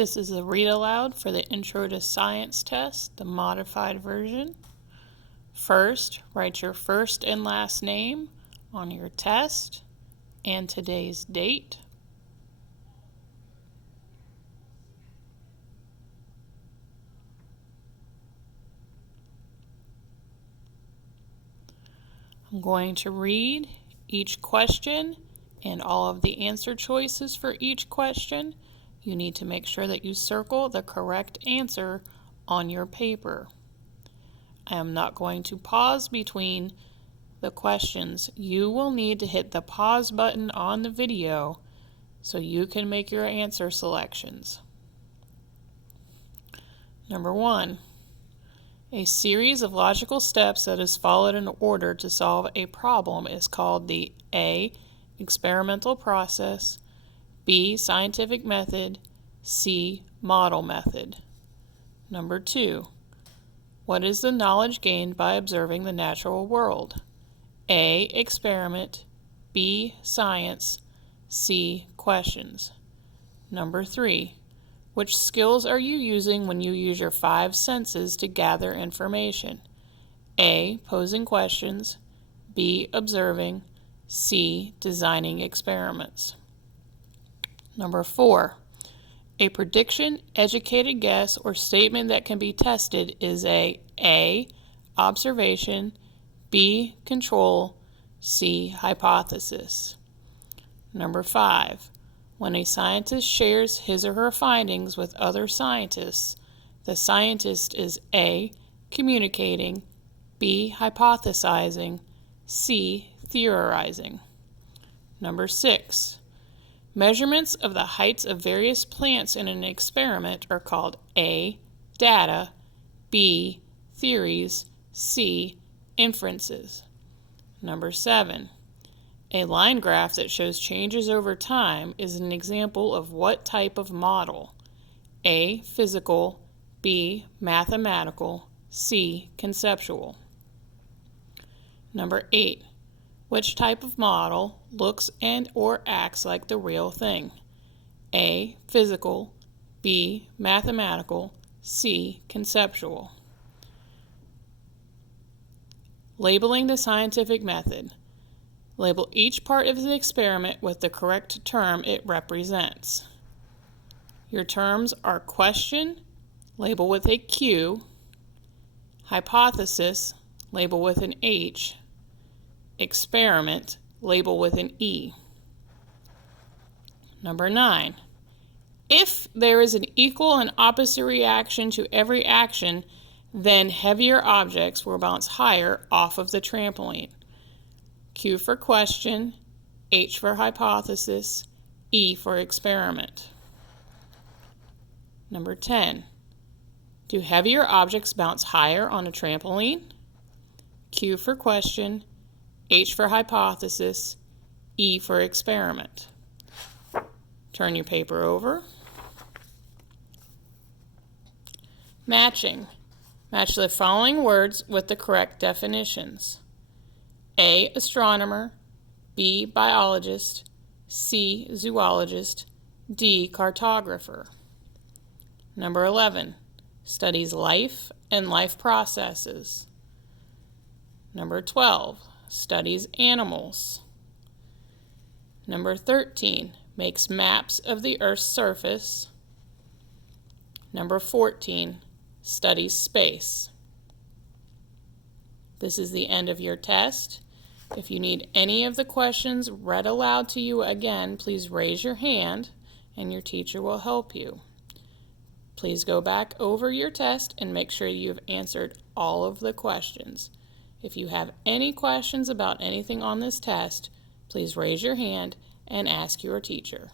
This is a read aloud for the Intro to Science test, the modified version. First, write your first and last name on your test and today's date. I'm going to read each question and all of the answer choices for each question. You need to make sure that you circle the correct answer on your paper. I am not going to pause between the questions. You will need to hit the pause button on the video so you can make your answer selections. Number 1. A series of logical steps that is followed in order to solve a problem is called the A. Experimental process, B. Scientific method, C. Model method. Number 2. What is the knowledge gained by observing the natural world? A. Experiment, B. Science, C. Questions. Number 3. Which skills are you using when you use your 5 senses to gather information? A. Posing questions, B. Observing, C. Designing experiments. Number 4. A prediction, educated guess, or statement that can be tested is A. Observation, B. Control, C. Hypothesis. Number 5. When a scientist shares his or her findings with other scientists, the scientist is A. Communicating, B. Hypothesizing, C. Theorizing. Number 6. Measurements of the heights of various plants in an experiment are called A. Data, B. Theories, C. Inferences. Number 7. A line graph that shows changes over time is an example of what type of model? A. Physical, B. Mathematical, C. Conceptual. Number 8. Which type of model looks and or acts like the real thing? A. Physical, B. Mathematical, C. Conceptual. Labeling the scientific method. Label each part of the experiment with the correct term it represents. Your terms are question, label with a Q, hypothesis, label with an H, experiment, label with an E. Number 9. If there is an equal and opposite reaction to every action, then heavier objects will bounce higher off of the trampoline. Q for question, H for hypothesis, E for experiment. Number 10. Do heavier objects bounce higher on a trampoline? Q for question, H for hypothesis, E for experiment. Turn your paper over. Matching. Match the following words with the correct definitions. A. Astronomer, B. Biologist, C. Zoologist, D. Cartographer. Number 11. Studies life and life processes. Number 12. Studies animals. Number 13. Makes maps of the Earth's surface. Number 14. Studies space. This is the end of your test. If you need any of the questions read aloud to you again, please raise your hand and your teacher will help you. Please go back over your test and make sure you've answered all of the questions. If you have any questions about anything on this test, please raise your hand and ask your teacher.